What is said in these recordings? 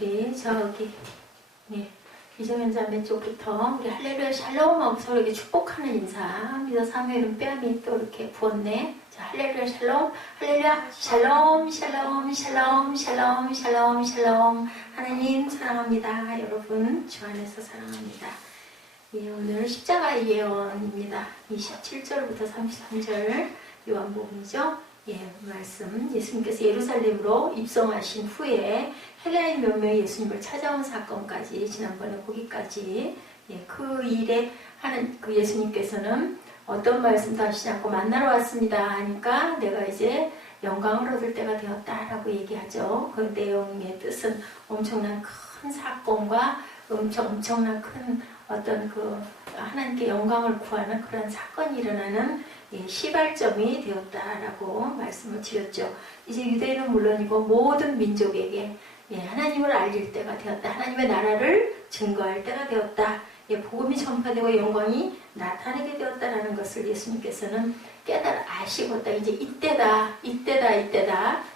우리 저기 이정현 자매 쪽부터 우리 할렐루야 샬롬 하고 서로에게 축복하는 인사. 믿어 사무엘은 뺨이 또 이렇게 부었네. 자, 할렐루야 샬롬, 할렐루야 샬롬, 샬롬, 샬롬, 샬롬, 샬롬, 샬롬. 하나님 사랑합니다. 여러분 주 안에서 사랑합니다. 예, 오늘 십자가의 예언입니다. 27절부터 33절 요한복음이죠. 예, 말씀. 예수님께서 예루살렘으로 입성하신 후에 헬라인 몇 명이 예수님을 찾아온 사건까지, 지난번에 거기까지, 예, 그 일에 하는 그 예수님께서는 어떤 말씀도 하시지 않고 만나러 왔습니다 하니까 내가 이제 영광을 얻을 때가 되었다라고 얘기하죠. 그 내용의 뜻은 엄청난 큰 사건과 엄청난 큰 어떤 그 하나님께 영광을 구하는 그런 사건이 일어나는 시발점이 되었다라고 말씀을 드렸죠. 이제 유대인은 물론이고 모든 민족에게 하나님을 알릴 때가 되었다. 하나님의 나라를 증거할 때가 되었다. 복음이 전파되고 영광이 나타나게 되었다라는 것을 예수님께서는 깨달아 아시고 딱 이제 이때다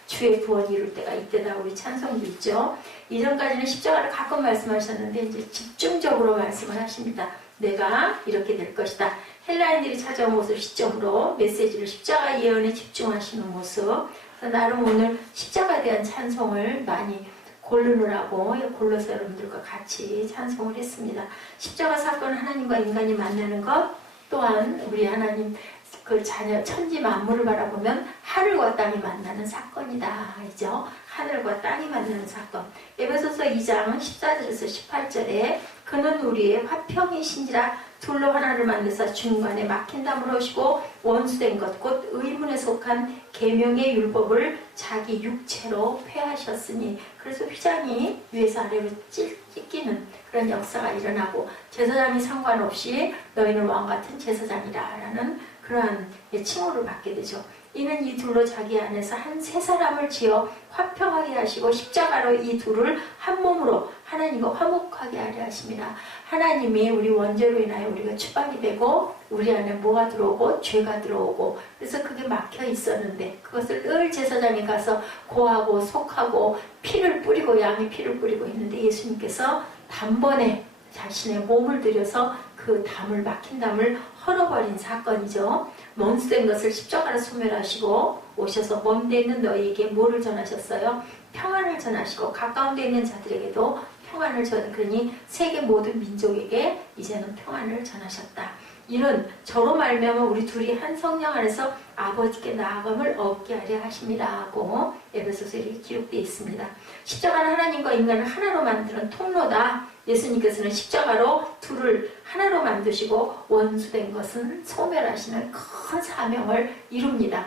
주의 구원이 이룰 때가 이때다. 우리 찬송도 있죠. 이전까지는 십자가를 가끔 말씀하셨는데 이제 집중적으로 말씀을 하십니다. 내가 이렇게 될 것이다. 헬라인들이 찾아온 모습을 시점으로 메시지를 십자가 예언에 집중하시는 모습. 그래서 나름 오늘 십자가에 대한 찬송을 많이 고르느라고 골로새 여러분들과 같이 찬송을 했습니다. 십자가 사건은 하나님과 인간이 만나는 것, 또한 우리 하나님 그 자녀 천지 만물을 바라보면 하늘과 땅이 만나는 사건이다. 알죠? 하늘과 땅이 만나는 사건. 에베소서 2장 14절에서 18절에 그는 우리의 화평이신지라 둘로 하나를 만드사 중간에 막힌 담을 하시고 원수된 것 곧 의문에 속한 계명의 율법을 자기 육체로 폐하셨으니, 그래서 휘장이 위에서 아래로 찢기는 그런 역사가 일어나고 제사장이 상관없이 너희는 왕같은 제사장이라라는 그러한 칭호를 받게 되죠. 이는 이 둘로 자기 안에서 한 세 사람을 지어 화평하게 하시고 십자가로 이 둘을 한 몸으로 하나님과 화목하게 하려 하심이라. 하나님이 우리 원죄로 인하여 우리가 추방이 되고 우리 안에 뭐가 들어오고 죄가 들어오고, 그래서 그게 막혀 있었는데 그것을 늘 제사장에 가서 고하고 속하고 피를 뿌리고 양의 피를 뿌리고 있는데 예수님께서 단번에 자신의 몸을 들여서 그 담을, 막힌 담을 헐어버린 사건이죠. 원수된 것을 십자가로 소멸하시고 오셔서 먼 데 있는 너희에게 뭐를 전하셨어요? 평안을 전하시고 가까운 데 있는 자들에게도 평안을 그러니 세계 모든 민족에게 이제는 평안을 전하셨다. 이는 저로 말미암아 우리 둘이 한 성령 안에서 아버지께 나아감을 얻게 하려 하심이라고 에베소서에 이렇게 기록되어 있습니다. 십자가는 하나님과 인간을 하나로 만드는 통로다. 예수님께서는 십자가로 둘을 하나로 만드시고 원수된 것은 소멸하시는 큰 사명을 이룹니다.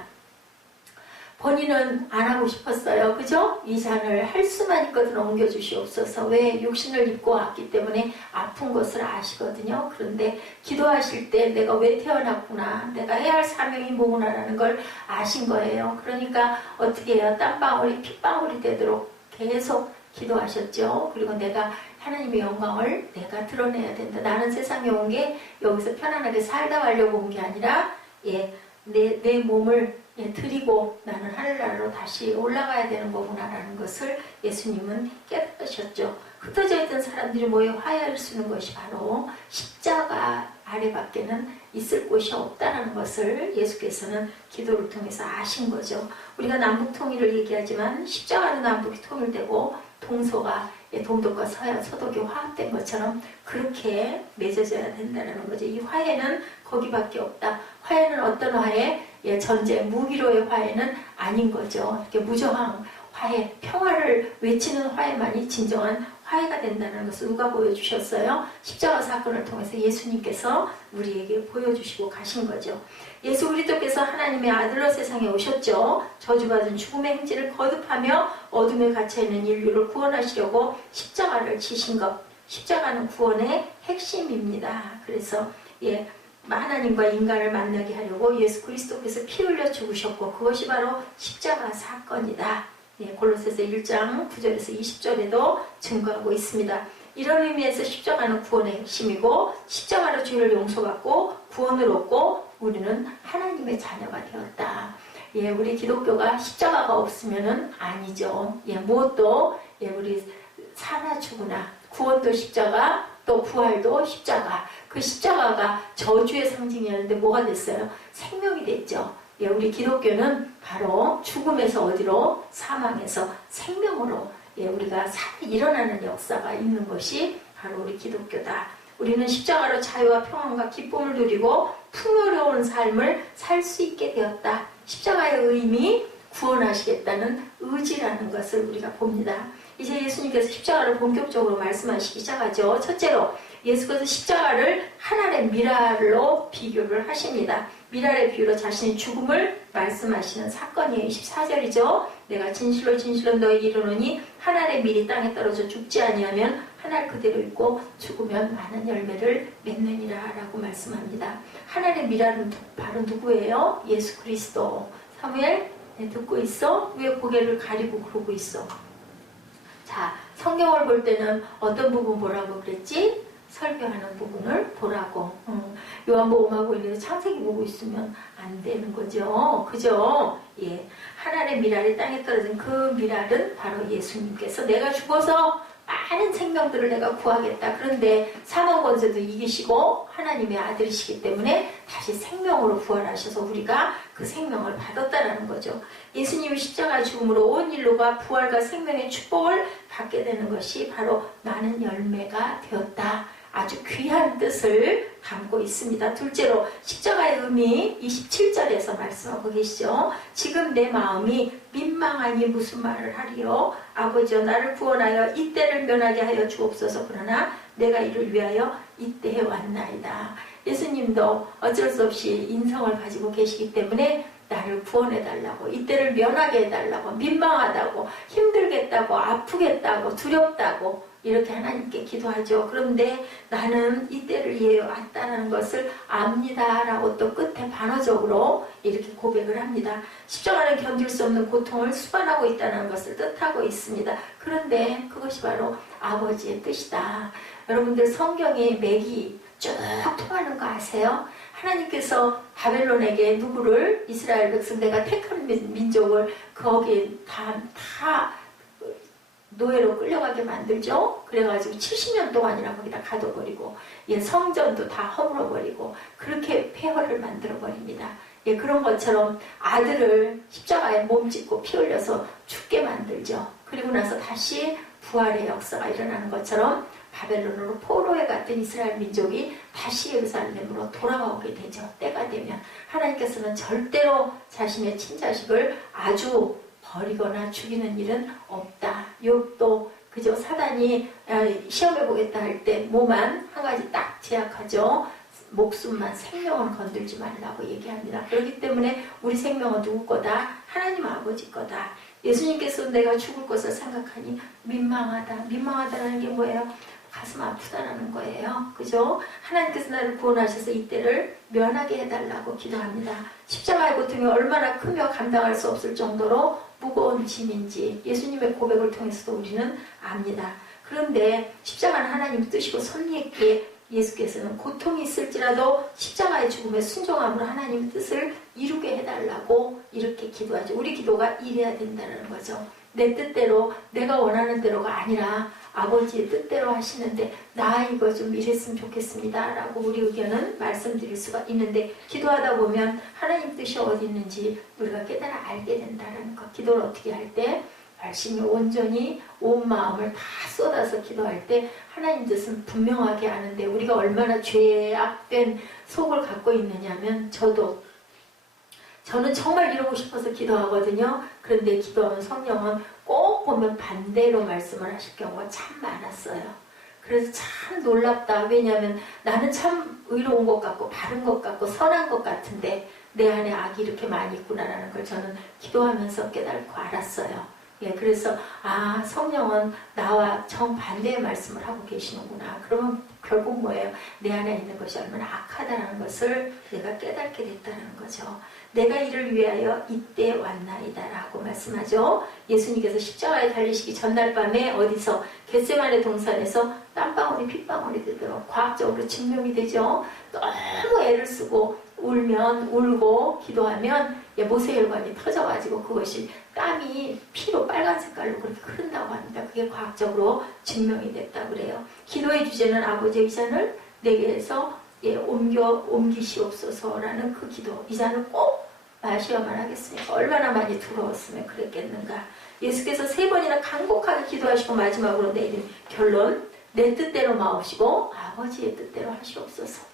본인은 안 하고 싶었어요. 그죠? 이 잔을 할 수만 있거든 옮겨주시옵소서. 왜? 육신을 입고 왔기 때문에 아픈 것을 아시거든요. 그런데 기도하실 때 내가 왜 태어났구나, 내가 해야 할 사명이 뭐구나라는 걸 아신 거예요. 그러니까 어떻게 해요? 땀방울이 핏방울이 되도록 계속 기도하셨죠. 그리고 내가 하나님의 영광을 내가 드러내야 된다. 나는 세상에 온 게 여기서 편안하게 살다 가려고 온 게 아니라 내 몸을 드리고 나는 하늘나라로 다시 올라가야 되는 거구나라는 것을 예수님은 깨달으셨죠. 흩어져 있던 사람들이 모여 화해를 쓰는 것이 바로 십자가 아래밖에는 있을 곳이 없다는 것을 예수께서는 기도를 통해서 아신 거죠. 우리가 남북통일을 얘기하지만 십자가로 남북이 통일되고 동서가 동독과 서독이 화합된 것처럼 그렇게 맺어져야 된다는 거죠. 이 화해는 거기밖에 없다. 화해는 어떤 화해? 전쟁, 무기로의 화해는 아닌 거죠. 이렇게 무저항 화해, 평화를 외치는 화해만이 진정한 화해가 된다는 것을 누가 보여주셨어요? 십자가 사건을 통해서 예수님께서 우리에게 보여주시고 가신 거죠. 예수 그리스도께서 하나님의 아들로 세상에 오셨죠. 저주받은 죽음의 행진을 거듭하며 어둠에 갇혀있는 인류를 구원하시려고 십자가를 지신 것. 십자가는 구원의 핵심입니다. 그래서 하나님과 인간을 만나게 하려고 예수 그리스도께서 피 흘려 죽으셨고 그것이 바로 십자가 사건이다. 골로새서 1장 9절에서 20절에도 증거하고 있습니다. 이런 의미에서 십자가는 구원의 핵심이고 십자가로 죄를 용서받고 구원을 얻고 우리는 하나님의 자녀가 되었다. 우리 기독교가 십자가가 없으면은 아니죠. 무엇도 우리 사나 죽으나 구원도 십자가 또 부활도 십자가. 그 십자가가 저주의 상징이었는데 뭐가 됐어요? 생명이 됐죠. 예, 우리 기독교는 바로 죽음에서 어디로? 사망에서 생명으로 예, 우리가 일어나는 역사가 있는 것이 바로 우리 기독교다. 우리는 십자가로 자유와 평안과 기쁨을 누리고 풍요로운 삶을 살 수 있게 되었다. 십자가의 의미 구원하시겠다는 의지라는 것을 우리가 봅니다. 이제 예수님께서 십자가를 본격적으로 말씀하시기 시작하죠. 첫째로 예수께서 십자가를 하나의 미랄로 비교를 하십니다. 미랄의 비유로 자신의 죽음을 말씀하시는 사건이에요. 24절이죠. 내가 진실로 진실로 너희에게 이르노니 한 알의 밀이 땅에 떨어져 죽지 아니하면 한 알 그대로 있고 죽으면 많은 열매를 맺느니라 라고 말씀합니다. 한 알의 미랄은 바로 누구예요? 예수 그리스도. 사무엘 듣고 있어? 왜 고개를 가리고 그러고 있어? 자, 성경을 볼 때는 어떤 부분 보라고 그랬지? 설교하는 부분을 보라고. 요한복음하고 있는데 창세기 보고 있으면 안 되는 거죠. 그죠? 예. 하나의 미랄이 땅에 떨어진 그 미랄은 바로 예수님께서 내가 죽어서 많은 생명들을 내가 구하겠다. 그런데 사망 권세도 이기시고 하나님의 아들이시기 때문에 다시 생명으로 부활하셔서 우리가 그 생명을 받았다라는 거죠. 예수님이 십자가의 죽음으로 온 인류가 부활과 생명의 축복을 받게 되는 것이 바로 많은 열매가 되었다. 아주 귀한 뜻을 담고 있습니다. 둘째로 십자가의 의미 27절에서 말씀하고 계시죠. 지금 내 마음이 민망하니 무슨 말을 하리요. 아버지여 나를 구원하여 이때를 면하게 하여 주옵소서. 그러나 내가 이를 위하여 이때에 왔나이다. 예수님도 어쩔 수 없이 인성을 가지고 계시기 때문에 나를 구원해달라고, 이때를 면하게 해달라고, 민망하다고, 힘들겠다고, 아프겠다고, 두렵다고 이렇게 하나님께 기도하죠. 그런데 나는 이때를 위해 왔다는 것을 압니다 라고 또 끝에 반어적으로 이렇게 고백을 합니다. 십자가는 견딜 수 없는 고통을 수반하고 있다는 것을 뜻하고 있습니다. 그런데 그것이 바로 아버지의 뜻이다. 여러분들 성경의 맥이 쭉 통하는 거 아세요? 하나님께서 바벨론에게 누구를? 이스라엘 백성, 내가 택한 민족을 거기에 다 노예로 끌려가게 만들죠. 그래가지고 70년 동안이나 거기다 가둬버리고, 예, 성전도 다 허물어버리고 그렇게 폐허를 만들어버립니다. 예, 그런 것처럼 아들을 십자가에 몸짓고 피 흘려서 죽게 만들죠. 그리고 나서 다시 부활의 역사가 일어나는 것처럼 바벨론으로 포로에 갔던 이스라엘 민족이 다시 예루살렘으로 돌아오게 되죠. 때가 되면 하나님께서는 절대로 자신의 친자식을 아주 버리거나 죽이는 일은 없다. 욥도 그저 사단이 시험해보겠다 할 때 뭐만 한 가지 딱 제약하죠. 목숨만, 생명은 건들지 말라고 얘기합니다. 그렇기 때문에 우리 생명은 누구 거다? 하나님 아버지 거다. 예수님께서 내가 죽을 것을 생각하니 민망하다. 민망하다라는 게 뭐예요? 가슴 아프다라는 거예요. 그죠? 하나님께서 나를 구원하셔서 이때를 면하게 해달라고 기도합니다. 십자가의 고통이 얼마나 크며 감당할 수 없을 정도로 무거운 짐인지 예수님의 고백을 통해서도 우리는 압니다. 그런데 십자가는 하나님 뜻이고 섭리했기에 예수께서는 고통이 있을지라도 십자가의 죽음에 순종함으로 하나님의 뜻을 이루게 해달라고 이렇게 기도하죠. 우리 기도가 이래야 된다는 거죠. 내 뜻대로, 내가 원하는 대로가 아니라 아버지의 뜻대로 하시는데 나 이거 좀 이랬으면 좋겠습니다 라고 우리 의견은 말씀드릴 수가 있는데, 기도하다 보면 하나님 뜻이 어디 있는지 우리가 깨달아 알게 된다는 것. 기도를 어떻게 할 때? 열심히 온전히 온 마음을 다 쏟아서 기도할 때 하나님 뜻은 분명하게 아는데, 우리가 얼마나 죄악된 속을 갖고 있느냐면, 저는 정말 이루고 싶어서 기도하거든요. 그런데 기도하면 성령은 꼭 보면 반대로 말씀을 하실 경우가 참 많았어요. 그래서 참 놀랍다. 왜냐하면 나는 참 의로운 것 같고 바른 것 같고 선한 것 같은데 내 안에 악이 이렇게 많이 있구나라는 걸 저는 기도하면서 깨닫고 알았어요. 예, 그래서 성령은 나와 정반대의 말씀을 하고 계시는구나. 그러면 결국 뭐예요? 내 안에 있는 것이 얼마나 악하다는 것을 내가 깨닫게 됐다는 거죠. 내가 이를 위하여 이때 왔나이다 라고 말씀하죠. 예수님께서 십자가에 달리시기 전날 밤에 어디서? 겟세마네 동산에서 땀방울이 핏방울이 되도록 과학적으로 증명이 되죠. 너무 애를 쓰고 울고 기도하면 모세혈관이 터져가지고 그것이 땀이 피로 빨간 색깔로 그렇게 흐른다고 합니다. 그게 과학적으로 증명이 됐다 그래요. 기도의 주제는 아버지의 이 잔을 내게서 옮기시옵소서라는 그 기도. 이 잔을 꼭 마셔야만 하겠습니까? 얼마나 많이 두려웠으면 그랬겠는가. 예수께서 3번이나 간곡하게 기도하시고 마지막으로 내린 결론, 내 뜻대로 마옵시고 아버지의 뜻대로 하시옵소서.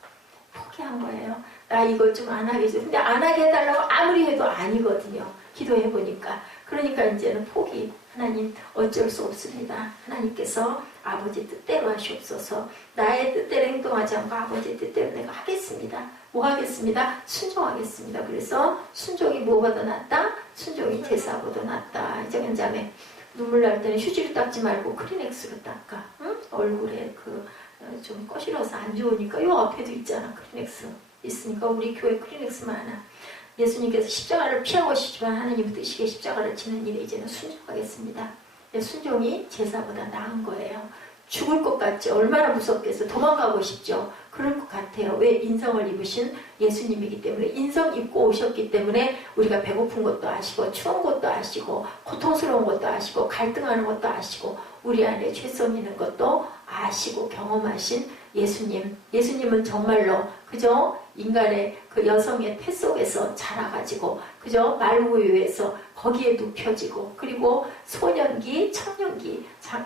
포기한 거예요. 나 이거 좀 안 하겠어. 근데 안 하게 해달라고 아무리 해도 아니거든요. 기도해보니까. 그러니까 이제는 포기. 하나님 어쩔 수 없습니다. 하나님께서 아버지 뜻대로 하시옵소서. 나의 뜻대로 행동하지 않고 아버지 뜻대로 내가 하겠습니다. 뭐 하겠습니다? 순종하겠습니다. 그래서 순종이 뭐보다 낫다? 순종이 제사보다 낫다. 이제 자매 눈물 날 때는 휴지로 닦지 말고 크리넥스로 닦아. 응? 얼굴에 좀 거칠어서 안 좋으니까 요 앞에도 있잖아. 크리넥스 있으니까 우리 교회 크리넥스 많아. 예수님께서 십자가를 피하고 싶지만 하나님 뜻이게 십자가를 지는 일에 이제는 순종하겠습니다. 순종이 제사보다 나은 거예요. 죽을 것 같죠? 얼마나 무섭겠어. 도망가고 싶죠? 그럴 것 같아요. 왜? 인성을 입으신 예수님이기 때문에. 인성 입고 오셨기 때문에 우리가 배고픈 것도 아시고 추운 것도 아시고 고통스러운 것도 아시고 갈등하는 것도 아시고 우리 안에 죄성 있는 것도 아시고 경험하신 예수님. 예수님은 정말로 그저 인간의 그 여성의 태 속에서 자라가지고 그저 말구유에서 거기에 눕혀지고 그리고 소년기, 청년기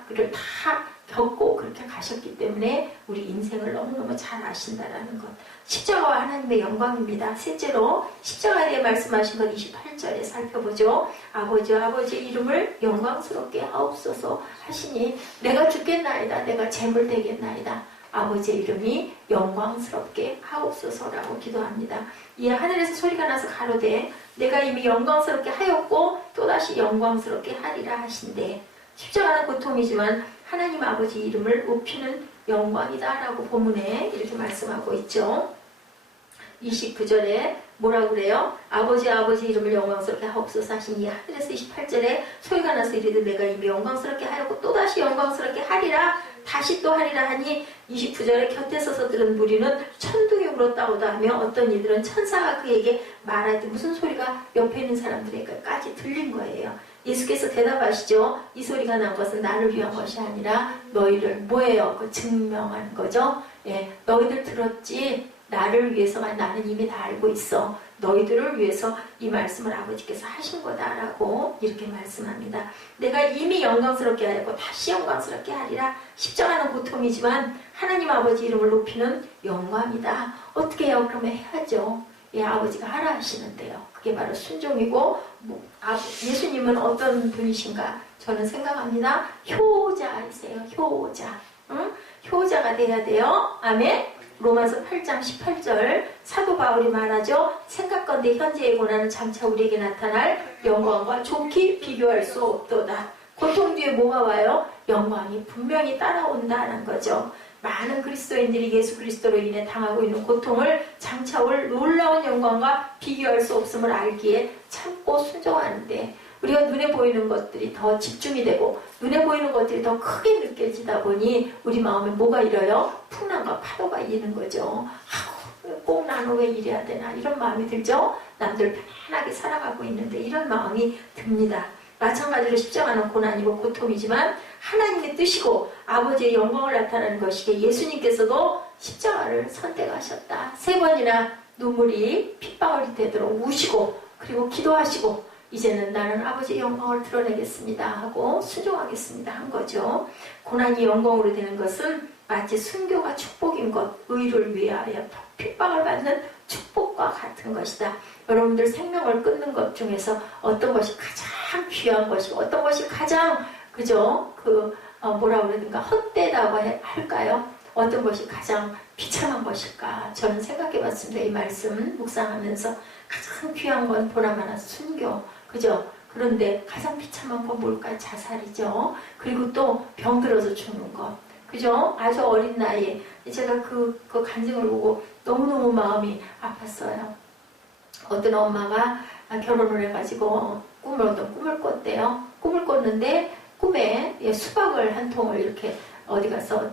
를 다 겪고 그렇게 가셨기 때문에 우리 인생을 너무너무 잘 아신다라는 것. 십자가와 하나님의 영광입니다. 셋째로 십자가에 대해 말씀하신 것 28절에 살펴보죠. 아버지의 이름을 영광스럽게 하옵소서 하시니 내가 죽겠나이다. 내가 재물 되겠나이다. 아버지의 이름이 영광스럽게 하옵소서라고 기도합니다. 이 하늘에서 소리가 나서 가로되 내가 이미 영광스럽게 하였고 또다시 영광스럽게 하리라 하신대. 십자가는 고통이지만 하나님 아버지 이름을 높이는 영광이다 라고 본문에 이렇게 말씀하고 있죠. 29절에 뭐라고 그래요? 아버지 이름을 영광스럽게 하옵소서 하시니 하늘에서 28절에 소리가 나서 이르되 내가 이미 영광스럽게 하였고 또다시 영광스럽게 하리라 다시 또 하리라 하니 29절에 곁에 서서 들은 무리는 천둥이 울었다오다 하며 어떤 이들은 천사가 그에게 말하되 무슨 소리가 옆에 있는 사람들에게까지 들린 거예요. 예수께서 대답하시죠. 이 소리가 난 것은 나를 위한 것이 아니라 너희를 뭐예요? 증명한 거죠. 예, 너희들 들었지? 나를 위해서만 나는 이미 다 알고 있어. 너희들을 위해서 이 말씀을 아버지께서 하신 거다라고 이렇게 말씀합니다. 내가 이미 영광스럽게 하였고 다시 영광스럽게 하리라. 십자가는 고통이지만 하나님 아버지 이름을 높이는 영광이다. 어떻게 해요? 그러면 해야죠. 예, 아버지가 하라 하시는데요. 그게 바로 순종이고 예수님은 어떤 분이신가? 저는 생각합니다. 효자이세요. 효자. 응? 효자가 돼야 돼요. 아멘. 로마서 8장 18절 사도 바울이 말하죠. 생각건대 현재의 고난은 장차 우리에게 나타날 영광과 좋게 비교할 수 없도다. 고통 뒤에 뭐가 와요? 영광이 분명히 따라온다는 거죠. 많은 그리스도인들이 예수 그리스도로 인해 당하고 있는 고통을 장차 올 놀라운 영광과 비교할 수 없음을 알기에 참고 순종하는데 우리가 눈에 보이는 것들이 더 집중이 되고 눈에 보이는 것들이 더 크게 느껴지다 보니 우리 마음에 뭐가 일어요? 풍랑과 파도가 이는 거죠. 꼭 나는 왜 이래야 되나 이런 마음이 들죠. 남들 편안하게 살아가고 있는데 이런 마음이 듭니다. 마찬가지로 십자가는 고난이고 고통이지만 하나님의 뜻이고 아버지의 영광을 나타내는 것이기에 예수님께서도 십자가를 선택하셨다. 3번이나 눈물이 핏방울이 되도록 우시고 그리고 기도하시고 이제는 나는 아버지의 영광을 드러내겠습니다 하고 순종하겠습니다 한 거죠. 고난이 영광으로 되는 것은 마치 순교가 축복인 것, 의를 위하여 핍박을 받는 축복과 같은 것이다. 여러분들 생명을 끊는 것 중에서 어떤 것이 가장 귀한 것이고 어떤 것이 가장 그죠? 뭐라고 그러든가 헛되다고 할까요? 어떤 것이 가장 비참한 것일까? 저는 생각해 봤습니다. 이 말씀 묵상하면서 가장 귀한 건 보나마나 순교. 그죠? 그런데 가장 비참한 건 뭘까요? 자살이죠. 그리고 또 병들어서 죽는 것. 그죠? 아주 어린 나이에 제가 그 간증을 보고 너무너무 마음이 아팠어요. 어떤 엄마가 결혼을 해가지고 꿈을 꿨대요. 꿈을 꿨는데 꿈에 수박을 한 통을 이렇게 어디 가서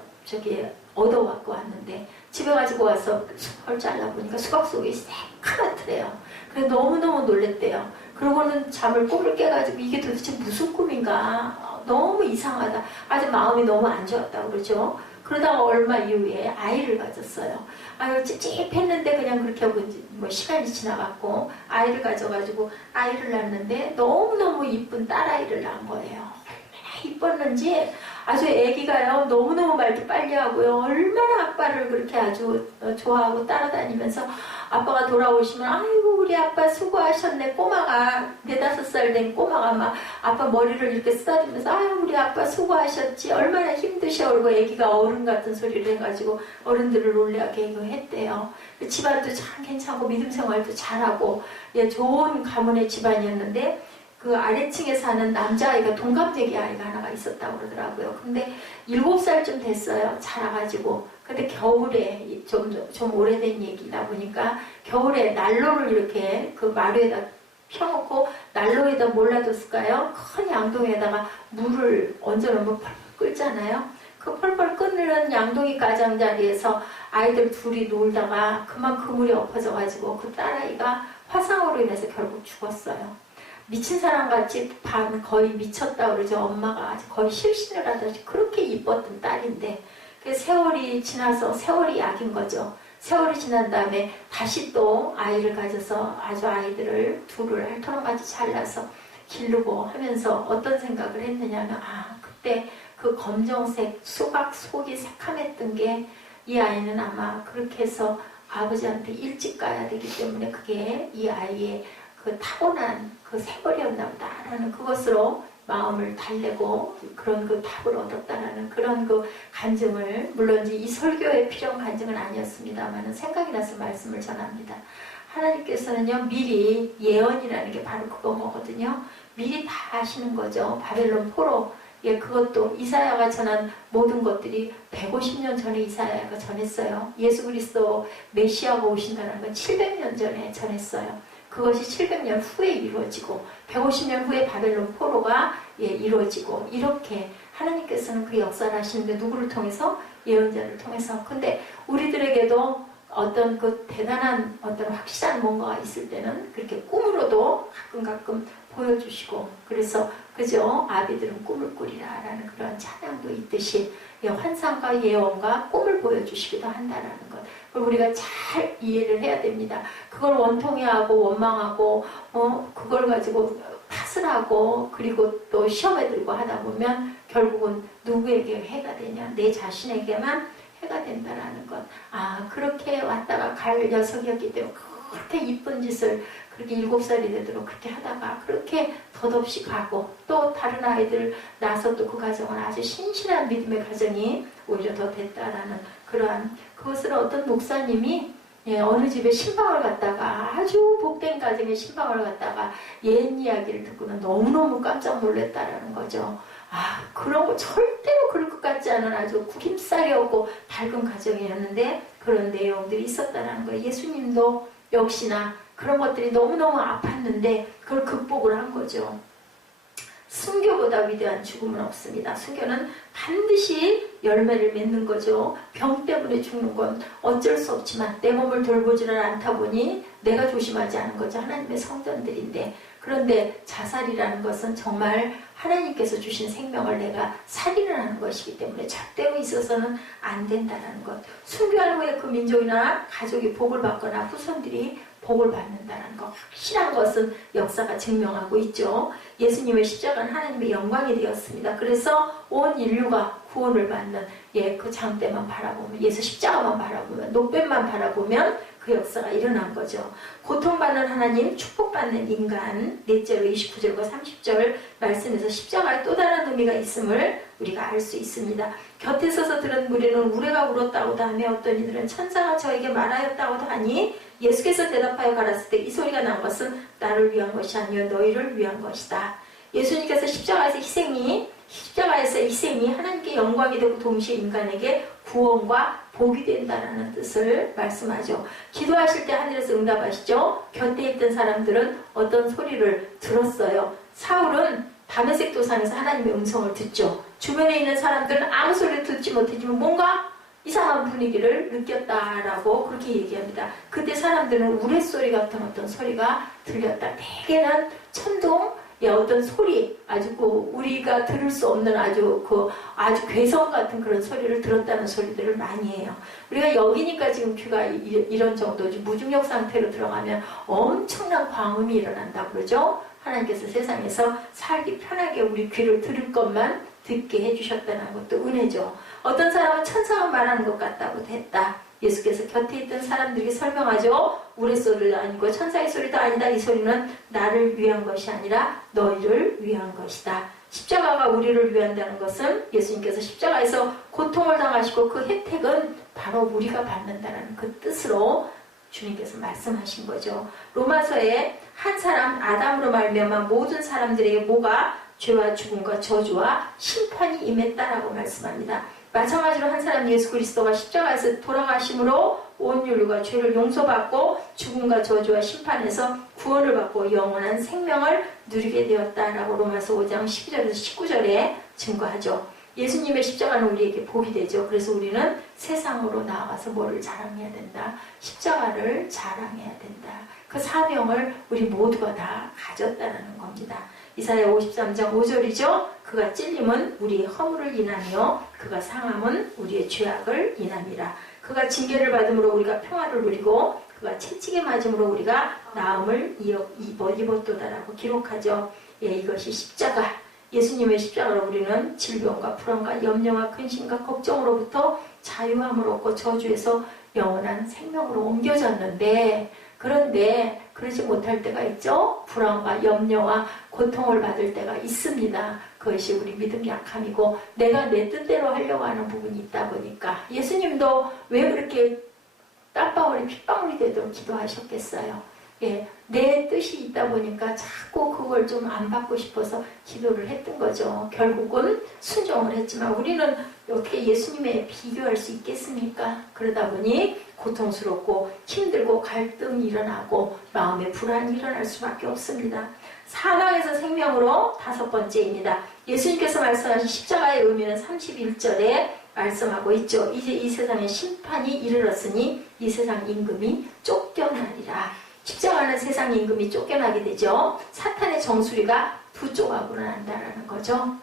얻어갖고 왔는데 집에 가지고 와서 수박을 잘라보니까 수박 속이 새카맣더래요. 그래서 너무너무 놀랬대요. 그러고는 꿈을 깨가지고 이게 도대체 무슨 꿈인가, 너무 이상하다, 아주 마음이 너무 안 좋았다고 그러죠. 그러다가 얼마 이후에 아이를 가졌어요. 아유, 찝찝했는데 그냥 그렇게 하고 뭐 시간이 지나갔고 아이를 가져가지고 아이를 낳았는데 너무너무 이쁜 딸아이를 낳은 거예요. 얼마나 이뻤는지 아주 애기가요 너무너무 말도 빨리 하고요, 얼마나 아빠를 그렇게 아주 좋아하고 따라다니면서 아빠가 돌아오시면 아이고 우리 아빠 수고하셨네, 꼬마가 4~5살 된 꼬마가 막 아빠 머리를 이렇게 쓰다듬으면서 아유 우리 아빠 수고하셨지, 얼마나 힘드셔, 그러고 애기가 어른 같은 소리를 해가지고 어른들을 놀라게 했대요. 집안도 참 괜찮고 믿음 생활도 잘하고, 예, 좋은 가문의 집안이었는데 그 아래층에 사는 남자아이가 동갑내기 아이가 하나가 있었다고 그러더라고요. 근데 7살쯤 됐어요, 자라가지고. 근데 겨울에, 좀 오래된 얘기다 보니까 겨울에 난로를 이렇게 그 마루에다 펴놓고 난로에다 몰라뒀을까요? 큰 양동이에다가 물을 얹어놓으면 펄펄 끓잖아요. 그 펄펄 끓는 양동이 가장자리에서 아이들 둘이 놀다가 그만 그물이 엎어져가지고 그 딸아이가 화상으로 인해서 결국 죽었어요. 미친 사람같이 거의 미쳤다 그러죠. 엄마가 거의 실신을 하듯이 그렇게 이뻤던 딸인데, 세월이 지나서, 세월이 약인 거죠. 세월이 지난 다음에 다시 또 아이를 가져서 아주 아이들을 둘을 알토론같이 잘라서 기르고 하면서 어떤 생각을 했느냐면, 그때 그 검정색 수박 속이 새카맸던 게 이 아이는 아마 그렇게 해서 아버지한테 일찍 가야 되기 때문에 그게 이 아이의 그 타고난 그 세월이었나 보다라는 그것으로 마음을 달래고 그런 그 답을 얻었다라는 그런 그 간증을, 물론 이 설교에 필요한 간증은 아니었습니다만 생각이 나서 말씀을 전합니다. 하나님께서는요 미리, 예언이라는 게 바로 그거거든요. 미리 다 아시는 거죠. 바벨론 포로, 예, 그것도 이사야가 전한 모든 것들이 150년 전에 이사야가 전했어요. 예수 그리스도 메시아가 오신다는 건 700년 전에 전했어요. 그것이 700년 후에 이루어지고 150년 후에 바벨론 포로가 이루어지고, 이렇게 하나님께서는 그 역사를 하시는데 누구를 통해서? 예언자를 통해서. 근데 우리들에게도 어떤 그 대단한 어떤 확실한 뭔가가 있을 때는 그렇게 꿈으로도 가끔 보여주시고, 그래서 그죠? 아비들은 꿈을 꾸리라라는 그런 찬양도 있듯이 환상과 예언과 꿈을 보여주시기도 한다라는 것, 그걸 우리가 잘 이해를 해야 됩니다. 그걸 원통해하고 원망하고 그걸 가지고 탓을 하고 그리고 또 시험에 들고 하다 보면 결국은 누구에게 해가 되냐? 내 자신에게만 해가 된다라는 것. 그렇게 왔다가 갈 녀석이었기 때문에 그렇게 이쁜 짓을 그렇게 7살이 되도록 그렇게 하다가 그렇게 덧없이 가고, 또 다른 아이들 낳아서 또 그 가정은 아주 신실한 믿음의 가정이 오히려 더 됐다라는 그러한, 그것을 어떤 목사님이 어느 집에 신방을 갔다가, 아주 복된 가정의 신방을 갔다가 옛 이야기를 듣고는 너무너무 깜짝 놀랐다라는 거죠. 그런 거 절대로 그럴 것 같지 않은 아주 구김살이었고 밝은 가정이었는데 그런 내용들이 있었다는 거예요. 예수님도 역시나 그런 것들이 너무너무 아팠는데 그걸 극복을 한 거죠. 순교보다 위대한 죽음은 없습니다. 순교는 반드시 열매를 맺는 거죠. 병 때문에 죽는 건 어쩔 수 없지만 내 몸을 돌보지를 않다 보니 내가 조심하지 않은 거죠. 하나님의 성전들인데, 그런데 자살이라는 것은 정말 하나님께서 주신 생명을 내가 살인을 하는 것이기 때문에 절대로 있어서는 안 된다는 것. 순교한 후에 그 민족이나 가족이 복을 받거나 후손들이 복을 받는다는 것, 확실한 것은 역사가 증명하고 있죠. 예수님의 십자가는 하나님의 영광이 되었습니다. 그래서 온 인류가 구원을 받는 그 장대만 바라보면, 예수 십자가만 바라보면, 노뱀만 바라보면 그 역사가 일어난 거죠. 고통받는 하나님, 축복받는 인간, 넷째로 29절과 30절 말씀에서 십자가에 또 다른 의미가 있음을 우리가 알 수 있습니다. 곁에 서서 들은 무리는 우레가 울었다고도 하며 어떤 이들은 천사가 저에게 말하였다고도 하니, 예수께서 대답하여 가라사대 이 소리가 난 것은 나를 위한 것이 아니요 너희를 위한 것이다. 예수님께서 십자가에서 희생이 하나님께 영광이 되고 동시에 인간에게 구원과 복이 된다는 뜻을 말씀하죠. 기도하실 때 하늘에서 응답하시죠. 곁에 있던 사람들은 어떤 소리를 들었어요. 사울은 다메섹 도상에서 하나님의 음성을 듣죠. 주변에 있는 사람들은 아무 소리를 듣지 못했지만 뭔가 이상한 분위기를 느꼈다라고 그렇게 얘기합니다. 그때 사람들은 우레소리 같은 어떤 소리가 들렸다. 대개는 천둥, 어떤 소리, 아주 우리가 들을 수 없는 아주 괴성 같은 그런 소리를 들었다는 소리들을 많이 해요. 우리가 여기니까 지금 귀가 이런 정도지, 무중력 상태로 들어가면 엄청난 광음이 일어난다고 그러죠. 하나님께서 세상에서 살기 편하게 우리 귀를 들을 것만 듣게 해주셨다는 것도 은혜죠. 어떤 사람은 천사가 말하는 것 같다고 했다. 예수께서 곁에 있던 사람들에게 설명하죠. 우레소리도 아니고 천사의 소리도 아니다. 이 소리는 나를 위한 것이 아니라 너희를 위한 것이다. 십자가가 우리를 위한다는 것은 예수님께서 십자가에서 고통을 당하시고 그 혜택은 바로 우리가 받는다는 그 뜻으로 주님께서 말씀하신 거죠. 로마서에 한 사람 아담으로 말미암아 모든 사람들에게 뭐가 죄와 죽음과 저주와 심판이 임했다라고 말씀합니다. 마찬가지로 한 사람 예수 그리스도가 십자가에서 돌아가심으로 온 인류가 죄를 용서받고 죽음과 저주와 심판에서 구원을 받고 영원한 생명을 누리게 되었다라고 로마서 5장 12절에서 19절에 증거하죠. 예수님의 십자가는 우리에게 복이 되죠. 그래서 우리는 세상으로 나아가서 뭐를 자랑해야 된다? 십자가를 자랑해야 된다. 그 사명을 우리 모두가 다 가졌다는 겁니다. 이사야 53장 5절이죠. 그가 찔림은 우리의 허물을 인하며 그가 상함은 우리의 죄악을 인함이라. 그가 징계를 받음으로 우리가 평화를 누리고 그가 채찍에 맞음으로 우리가 나음을 입었도다라고 기록하죠. 이것이 십자가. 예수님의 십자가로 우리는 질병과 불안과 염려와 근심과 걱정으로부터 자유함을 얻고 저주에서 영원한 생명으로 옮겨졌는데, 그런데 그러지 못할 때가 있죠. 불안과 염려와 고통을 받을 때가 있습니다. 그것이 우리 믿음 약함이고 내가 내 뜻대로 하려고 하는 부분이 있다 보니까 예수님도 왜 그렇게 땀방울이 핏방울이 되도록 기도하셨겠어요. 내 뜻이 있다 보니까 자꾸 그걸 좀 안 받고 싶어서 기도를 했던 거죠. 결국은 순종을 했지만 우리는 어떻게 예수님에 비교할 수 있겠습니까? 그러다 보니 고통스럽고 힘들고 갈등이 일어나고 마음의 불안이 일어날 수밖에 없습니다. 사망에서 생명으로 5번째입니다. 예수님께서 말씀하신 십자가의 의미는 31절에 말씀하고 있죠. 이제 이 세상에 심판이 이르렀으니 이 세상 임금이 쫓겨나리라. 십자가는 세상 임금이 쫓겨나게 되죠. 사탄의 정수리가 두 조각으로 난다라는 거죠.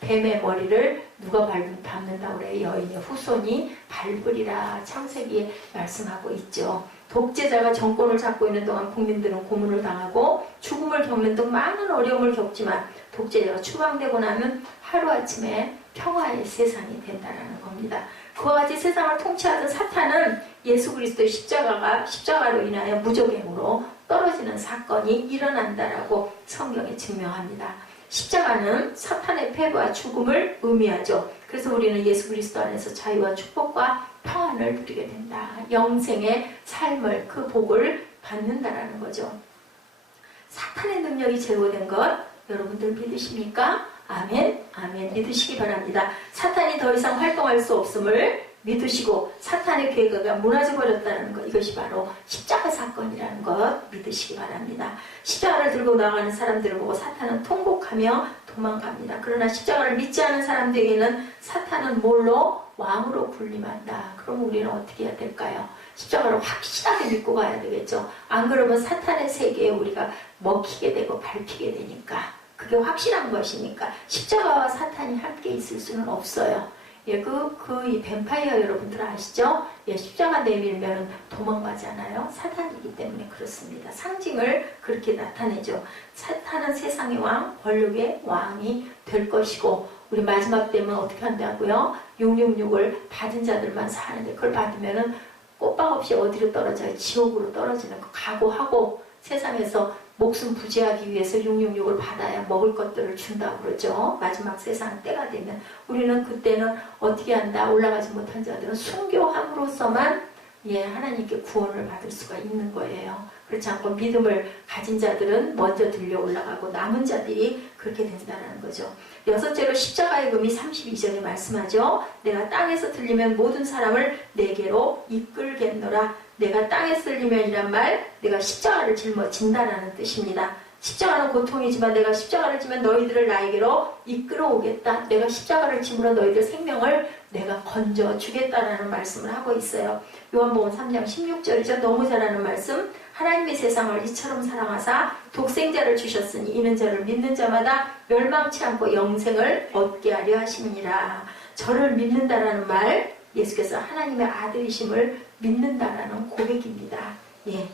뱀의 머리를 누가 밟는다고 그래요? 여인의 후손이 밟으리라. 창세기에 말씀하고 있죠. 독재자가 정권을 잡고 있는 동안 국민들은 고문을 당하고 죽음을 겪는 등 많은 어려움을 겪지만 독재자가 추방되고 나면 하루아침에 평화의 세상이 된다는 겁니다. 그와 같이 세상을 통치하던 사탄은 예수 그리스도의 십자가로 인하여 무적행으로 떨어지는 사건이 일어난다라고 성경에 증명합니다. 십자가는 사탄의 패배와 죽음을 의미하죠. 그래서 우리는 예수 그리스도 안에서 자유와 축복과 평안을 누리게 된다. 영생의 삶을, 그 복을 받는다라는 거죠. 사탄의 능력이 제거된 것 여러분들 믿으십니까? 아멘, 아멘. 믿으시기 바랍니다. 사탄이 더 이상 활동할 수 없음을 믿으시고 사탄의 계획가 무너져버렸다는 것, 이것이 바로 십자가 사건이라는 것 믿으시기 바랍니다. 십자가를 들고 나가는 사람들을 보고 사탄은 통곡하며 도망갑니다. 그러나 십자가를 믿지 않은 사람들에게는 사탄은 뭘로? 왕으로 군림한다. 그럼 우리는 어떻게 해야 될까요? 십자가를 확실하게 믿고 가야 되겠죠. 안 그러면 사탄의 세계에 우리가 먹히게 되고 밟히게 되니까, 그게 확실한 것이니까 십자가와 사탄이 함께 있을 수는 없어요. 이 뱀파이어 여러분들 아시죠? 십자가 내밀면 도망가잖아요. 사탄이기 때문에 그렇습니다. 상징을 그렇게 나타내죠. 사탄은 세상의 왕, 권력의 왕이 될 것이고, 우리 마지막 때면 어떻게 한다고요? 666을 받은 자들만 사는데, 그걸 받으면은 꼬박 없이 어디로 떨어져요? 지옥으로 떨어지는 거 각오하고 세상에서 목숨 부지하기 위해서 666을 받아야 먹을 것들을 준다고 그러죠. 마지막 세상 때가 되면 우리는 그때는 어떻게 한다? 올라가지 못한 자들은 순교함으로써만 하나님께 구원을 받을 수가 있는 거예요. 그렇지 않고 믿음을 가진 자들은 먼저 들려 올라가고 남은 자들이 그렇게 된다는 거죠. 여섯째로 십자가의 금이 32절에 말씀하죠. 내가 땅에서 들리면 모든 사람을 내게로 이끌겠노라. 내가 땅에서 들리면이란 말, 내가 십자가를 짊어진다라는 뜻입니다. 십자가는 고통이지만 내가 십자가를 지면 너희들을 나에게로 이끌어오겠다. 내가 십자가를 짐으로 너희들 생명을 내가 건져주겠다라는 말씀을 하고 있어요. 요한복음 3장 16절이죠. 너무 잘 아는 말씀. 하나님의 세상을 이처럼 사랑하사 독생자를 주셨으니 이는 저를 믿는 자마다 멸망치 않고 영생을 얻게 하려 하심이니라. 저를 믿는다라는 말, 예수께서 하나님의 아들이심을 믿는다라는 고백입니다. 예.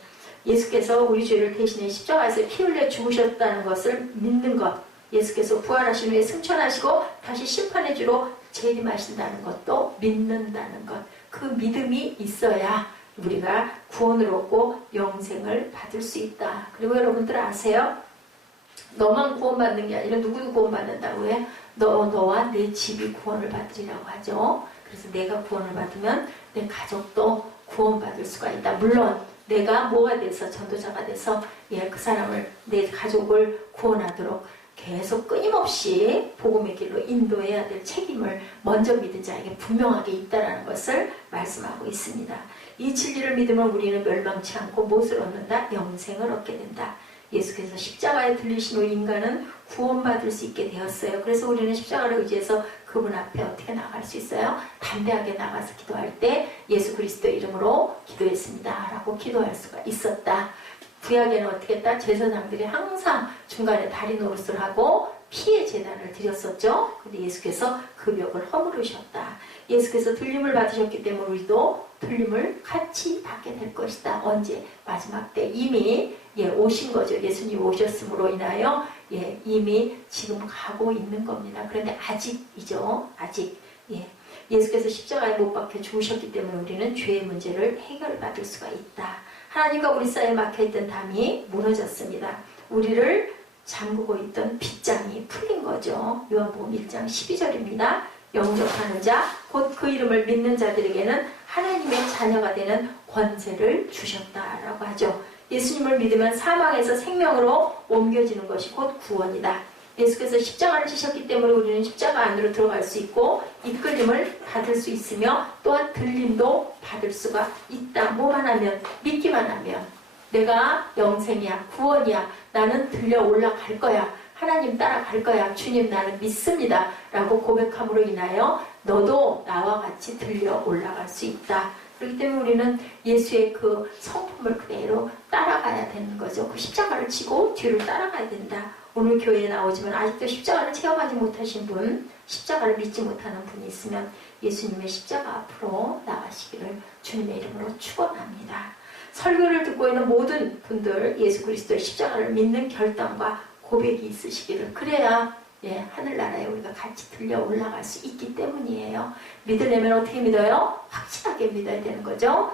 예수께서 우리 죄를 대신해 십자가에서 피 흘려 죽으셨다는 것을 믿는 것, 예수께서 부활하신 후에 승천하시고 다시 심판의 주로 재림하신다는 것도 믿는다는 것, 그 믿음이 있어야 우리가 구원을 얻고 영생을 받을 수 있다. 그리고 여러분들 아세요? 너만 구원받는 게 아니라 누구도 구원받는다고 해? 너와 내 집이 구원을 받으리라고 하죠. 그래서 내가 구원을 받으면 내 가족도 구원받을 수가 있다. 물론 내가 뭐가 돼서 전도자가 돼서 그 사람을, 내 가족을 구원하도록 계속 끊임없이 복음의 길로 인도해야 될 책임을 먼저 믿은 자에게 분명하게 있다는 것을 말씀하고 있습니다. 이 진리를 믿으면 우리는 멸망치 않고 무엇을 얻는다? 영생을 얻게 된다. 예수께서 십자가에 들리신 후 인간은 구원받을 수 있게 되었어요. 그래서 우리는 십자가를 의지해서 그분 앞에 어떻게 나갈 수 있어요? 담대하게 나가서 기도할 때 예수 그리스도 이름으로 기도했습니다 라고 기도할 수가 있었다. 구약에는 어떻게 했다? 제사장들이 항상 중간에 다리 노릇을 하고 피의 제단을 드렸었죠. 근데 예수께서 그 벽을 허물으셨다. 예수께서 들림을 받으셨기 때문에 우리도 들림을 같이 받게 될 것이다. 언제? 마지막 때 이미 오신 거죠. 예수님 오셨음으로 인하여 이미 지금 가고 있는 겁니다. 그런데 아직이죠. 아직. 예수께서 십자가에 못 박혀 죽으셨기 때문에 우리는 죄의 문제를 해결받을 수가 있다. 하나님과 우리 사이에 막혀있던 담이 무너졌습니다. 우리를 잠그고 있던 빗장이 풀린 거죠. 요한복음 1장 12절입니다. 영접하는 자, 곧 그 이름을 믿는 자들에게는 하나님의 자녀가 되는 권세를 주셨다라고 하죠. 예수님을 믿으면 사망에서 생명으로 옮겨지는 것이 곧 구원이다. 예수께서 십자가를 지셨기 때문에 우리는 십자가 안으로 들어갈 수 있고 이끌림을 받을 수 있으며 또한 들림도 받을 수가 있다. 뭐만 하면, 믿기만 하면 내가 영생이야, 구원이야, 나는 들려 올라갈 거야, 하나님 따라갈 거야, 주님 나는 믿습니다 라고 고백함으로 인하여 너도 나와 같이 들려 올라갈 수 있다. 그렇기 때문에 우리는 예수의 그 성품을 그대로 따라가야 되는 거죠. 그 십자가를 지고 뒤를 따라가야 된다. 오늘 교회에 나오지만 아직도 십자가를 체험하지 못하신 분, 십자가를 믿지 못하는 분이 있으면 예수님의 십자가 앞으로 나가시기를 주님의 이름으로 축원합니다. 설교를 듣고 있는 모든 분들 예수 그리스도의 십자가를 믿는 결단과 고백이 있으시기를, 그래야 하늘나라에 우리가 같이 들려 올라갈 수 있기 때문이에요. 믿으려면 어떻게 믿어요? 확실하게 믿어야 되는 거죠.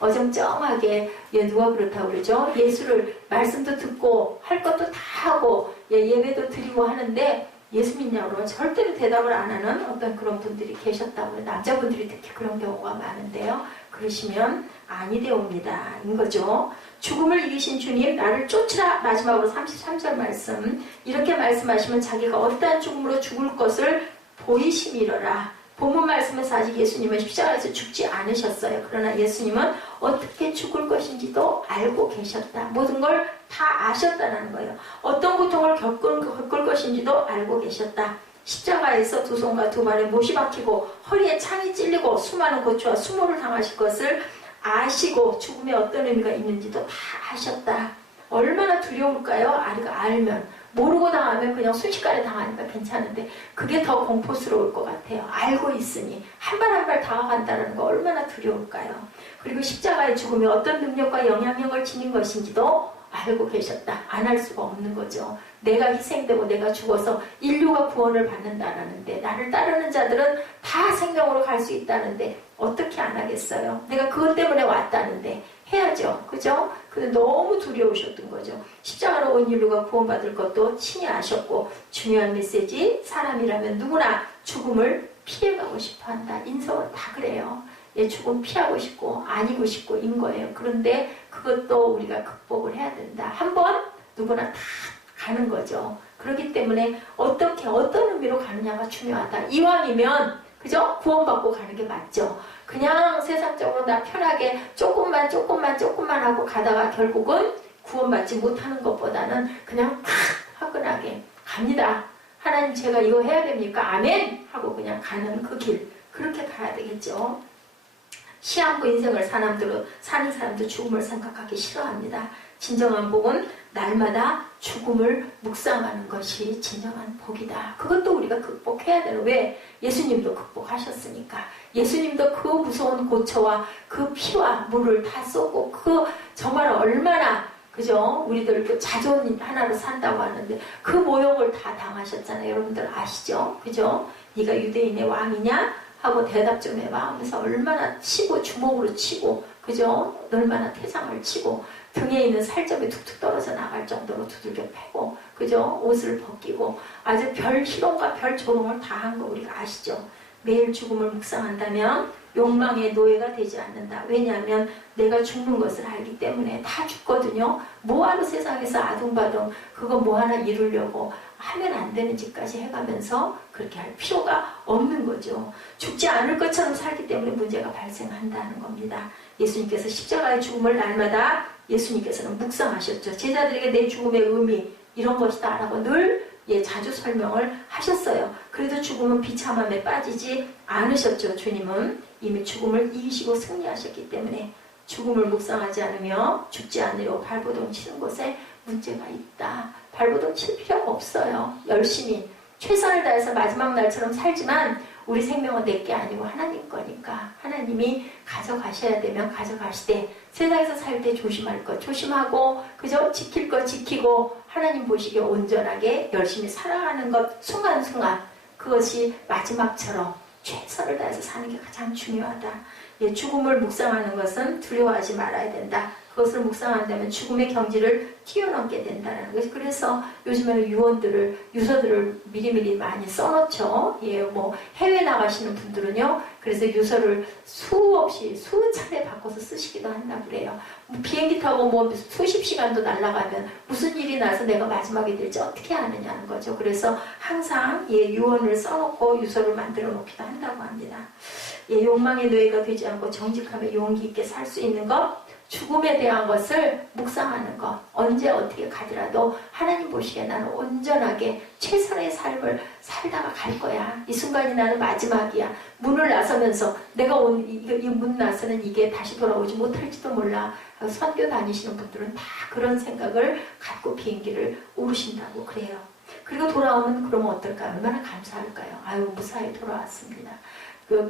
어정쩡하게 누가 그렇다고 그러죠? 예수를 말씀도 듣고 할 것도 다 하고 예배도 드리고 하는데 예수 믿냐고 그러면 절대로 대답을 안 하는 어떤 그런 분들이 계셨다고요. 남자분들이 특히 그런 경우가 많은데요. 그러시면 아니되옵니다 인 거죠. 죽음을 이기신 주님 나를 쫓으라. 마지막으로 33절 말씀, 이렇게 말씀하시면 자기가 어떠한 죽음으로 죽을 것을 보이심이러라. 본문 말씀에서 아직 예수님은 십자가에서 죽지 않으셨어요. 그러나 예수님은 어떻게 죽을 것인지도 알고 계셨다. 모든 걸 다 아셨다는 거예요. 어떤 고통을 겪을 것인지도 알고 계셨다. 십자가에서 두 손과 두 발에 못이 박히고 허리에 창이 찔리고 수많은 고초와 수모를 당하실 것을 아시고 죽음에 어떤 의미가 있는지도 다 아셨다. 얼마나 두려울까요? 알면. 모르고 당하면 그냥 순식간에 당하니까 괜찮은데 그게 더 공포스러울 것 같아요. 알고 있으니 한 발 한 발 다가간다는 거 얼마나 두려울까요? 그리고 십자가의 죽음이 어떤 능력과 영향력을 지닌 것인지도 알고 계셨다. 안 할 수가 없는 거죠. 내가 희생되고 내가 죽어서 인류가 구원을 받는다라는데, 나를 따르는 자들은 다 생명으로 갈 수 있다는데 어떻게 안 하겠어요? 내가 그것 때문에 왔다는데 해야죠. 그죠? 근데 너무 두려우셨던 거죠. 십자가로 온 인류가 구원받을 것도 친히 아셨고, 중요한 메시지, 사람이라면 누구나 죽음을 피해가고 싶어한다. 인성은 다 그래요. 죽음 피하고 싶고 아니고 싶고 인 거예요. 그런데 그것도 우리가 극복을 해야 된다. 한번 누구나 다 가는 거죠. 그렇기 때문에 어떻게 어떤 의미로 가느냐가 중요하다. 이왕이면 그죠? 구원받고 가는 게 맞죠. 그냥 세상적으로 나 편하게 조금만 하고 가다가 결국은 구원받지 못하는 것보다는 그냥 탁 화끈하게 갑니다. 하나님 제가 이거 해야 됩니까? 아멘! 하고 그냥 가는 그 길. 그렇게 가야 되겠죠. 시한부 인생을 사는 사람도 죽음을 생각하기 싫어합니다. 진정한 복은 날마다 죽음을 묵상하는 것이 진정한 복이다. 그것도 우리가 극복해야 되는. 왜? 예수님도 극복하셨으니까. 예수님도 그 무서운 고초와 그 피와 물을 다 쏟고 그 정말 얼마나 그죠? 우리들 그 자존 하나로 산다고 하는데 그 모욕을 다 당하셨잖아요. 여러분들 아시죠? 그죠? 네가 유대인의 왕이냐? 하고 대답 좀 해봐 하면서 얼마나 치고 주먹으로 치고 그죠? 얼마나 태상을 치고 등에 있는 살점이 툭툭 떨어져 나갈 정도로 두들겨 패고 그죠? 옷을 벗기고 아주 별 희롱과 별 조롱을 다 한 거 우리가 아시죠? 매일 죽음을 묵상한다면 욕망의 노예가 되지 않는다. 왜냐하면 내가 죽는 것을 알기 때문에 다 죽거든요. 뭐하러 세상에서 아둥바둥 그거 뭐 하나 이루려고 하면 안 되는 짓까지 해가면서 그렇게 할 필요가 없는 거죠. 죽지 않을 것처럼 살기 때문에 문제가 발생한다는 겁니다. 예수님께서 십자가의 죽음을 날마다 예수님께서는 묵상하셨죠. 제자들에게 내 죽음의 의미 이런 것이다 라고 늘 자주 설명을 하셨어요. 그래도 죽음은 비참함에 빠지지 않으셨죠. 주님은 이미 죽음을 이기시고 승리하셨기 때문에 죽음을 묵상하지 않으며 죽지 않으려고 발버둥 치는 것에 문제가 있다. 발버둥 칠 필요가 없어요. 열심히 최선을 다해서 마지막 날처럼 살지만 우리 생명은 내게 아니고 하나님 거니까 하나님이 가져가셔야 되면 가져가시되 세상에서 살 때 조심할 것 조심하고 그저 지킬 것 지키고 하나님 보시기에 온전하게 열심히 살아가는 것 순간순간 그것이 마지막처럼 최선을 다해서 사는 게 가장 중요하다. 죽음을 묵상하는 것은 두려워하지 말아야 된다. 그것을 묵상한다면 죽음의 경지를 뛰어넘게 된다는 것이. 그래서 요즘에는 유서들을 미리미리 많이 써놓죠. 뭐 해외 나가시는 분들은요. 그래서 유서를 수차례 바꿔서 쓰시기도 한다고 그래요. 비행기 타고 뭐 수십 시간도 날아가면 무슨 일이 나서 내가 마지막에 될지 어떻게 아느냐는 거죠. 그래서 항상 유언을 써놓고 유서를 만들어 놓기도 한다고 합니다. 욕망의 노예가 되지 않고 정직하며 용기 있게 살 수 있는 것, 죽음에 대한 것을 묵상하는 것. 언제 어떻게 가더라도 하나님 보시기에 나는 온전하게 최선의 삶을 살다가 갈 거야. 이 순간이 나는 마지막이야. 문을 나서면서 내가 이 문 나서는 이게 다시 돌아오지 못할지도 몰라. 선교 다니시는 분들은 다 그런 생각을 갖고 비행기를 오르신다고 그래요. 그리고 돌아오면 그러면 어떨까요? 얼마나 감사할까요? 아유 무사히 돌아왔습니다.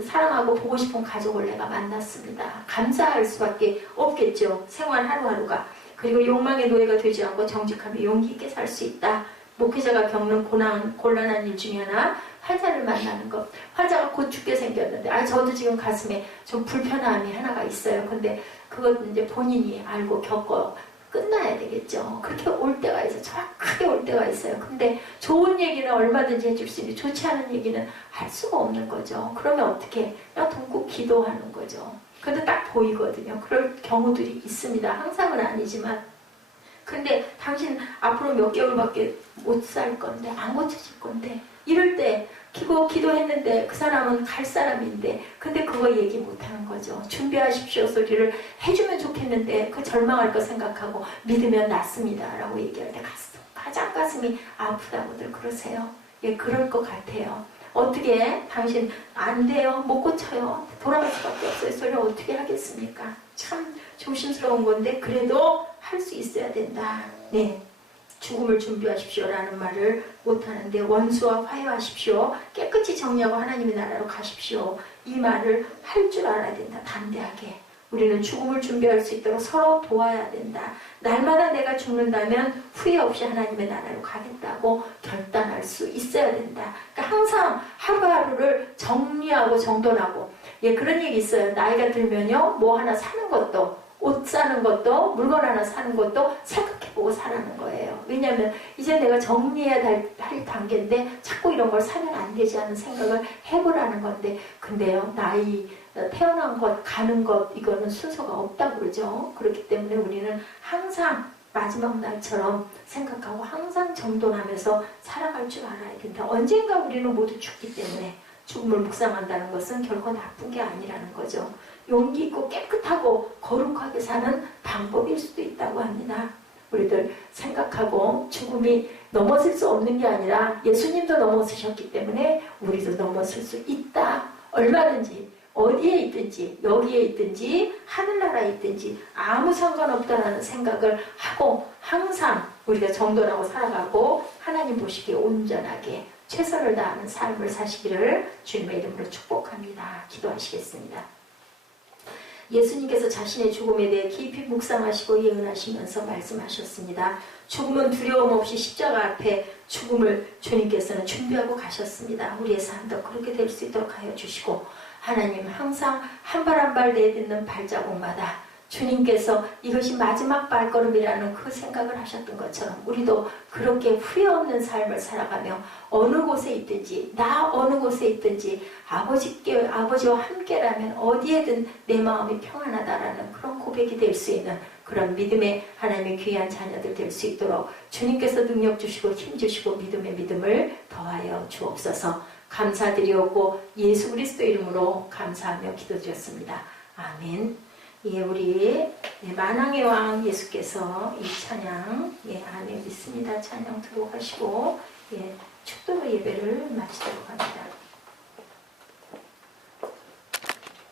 사랑하고 보고 싶은 가족을 내가 만났습니다. 감사할 수밖에 없겠죠. 생활 하루하루가. 그리고 욕망의 노예가 되지 않고 정직하며 용기 있게 살 수 있다. 목회자가 겪는 곤란한 일 중에 하나 환자를 만나는 것. 환자가 곧 죽게 생겼는데 저도 지금 가슴에 좀 불편함이 하나가 있어요. 근데 그건 이제 본인이 알고 겪어 끝나야 되겠죠. 그렇게 올 때가 있어요. 정확하게 올 때가 있어요. 근데 좋은 얘기는 얼마든지 해줄 수 있는데 좋지 않은 얘기는 할 수가 없는 거죠. 그러면 어떻게? 그냥 동국 기도하는 거죠. 근데 딱 보이거든요. 그럴 경우들이 있습니다. 항상은 아니지만. 근데 당신 앞으로 몇 개월밖에 못 살 건데 안 고쳐질 건데 이럴 때 기도했는데 그 사람은 갈 사람인데 근데 그거 얘기 못하는 거죠. 준비하십시오 소리를 해주면 좋겠는데 그 절망할 거 생각하고 믿으면 낫습니다 라고 얘기할 때 가장 가슴이 아프다고들 그러세요. 그럴 것 같아요. 어떻게 당신 안 돼요? 못 고쳐요? 돌아갈 수밖에 없어요. 소리를 어떻게 하겠습니까? 참 조심스러운 건데 그래도 할 수 있어야 된다. 네. 죽음을 준비하십시오라는 말을 못하는데 원수와 화해하십시오. 깨끗이 정리하고 하나님의 나라로 가십시오. 이 말을 할 줄 알아야 된다. 담대하게. 우리는 죽음을 준비할 수 있도록 서로 도와야 된다. 날마다 내가 죽는다면 후회 없이 하나님의 나라로 가겠다고 결단할 수 있어야 된다. 그러니까 항상 하루하루를 정리하고 정돈하고 그런 얘기 있어요. 나이가 들면요. 뭐 하나 사는 것도 옷 사는 것도 물건 하나 사는 것도 생각해보고 사라는 거예요. 왜냐하면 이제 내가 정리해야 할 단계인데 자꾸 이런 걸 사면 안 되지 않은 생각을 해보라는 건데 근데요. 나이 태어난 것 가는 것 이거는 순서가 없다고 그러죠. 그렇기 때문에 우리는 항상 마지막 날처럼 생각하고 항상 정돈하면서 살아갈 줄 알아야 된다. 언젠가 우리는 모두 죽기 때문에 죽음을 묵상한다는 것은 결코 나쁜 게 아니라는 거죠. 용기 있고 깨끗하고 거룩하게 사는 방법일 수도 있다고 합니다. 우리들 생각하고 죽음이 넘어설 수 없는 게 아니라 예수님도 넘어서셨기 때문에 우리도 넘어설 수 있다. 얼마든지 어디에 있든지 여기에 있든지 하늘나라에 있든지 아무 상관없다라는 생각을 하고 항상 우리가 정돈하고 살아가고 하나님 보시기에 온전하게 최선을 다하는 삶을 사시기를 주님의 이름으로 축복합니다. 기도하시겠습니다. 예수님께서 자신의 죽음에 대해 깊이 묵상하시고 예언하시면서 말씀하셨습니다. 죽음은 두려움 없이 십자가 앞에 죽음을 주님께서는 준비하고 가셨습니다. 우리의 삶도 그렇게 될 수 있도록 하여 주시고 하나님 항상 한 발 한 발 내딛는 발자국마다 주님께서 이것이 마지막 발걸음이라는 그 생각을 하셨던 것처럼 우리도 그렇게 후회 없는 삶을 살아가며 어느 곳에 있든지 나 어느 곳에 있든지 아버지와 함께라면 어디에든 내 마음이 평안하다라는 그런 고백이 될 수 있는 그런 믿음의 하나님의 귀한 자녀들 될 수 있도록 주님께서 능력 주시고 힘 주시고 믿음의 믿음을 더하여 주옵소서. 감사드리옵고 예수 그리스도 이름으로 감사하며 기도드렸습니다. 아멘. 예, 우리 만왕의 왕 예수께서 이 찬양 안에 믿습니다. 찬양 들어가시고 축도로 예배를 마치도록 합니다.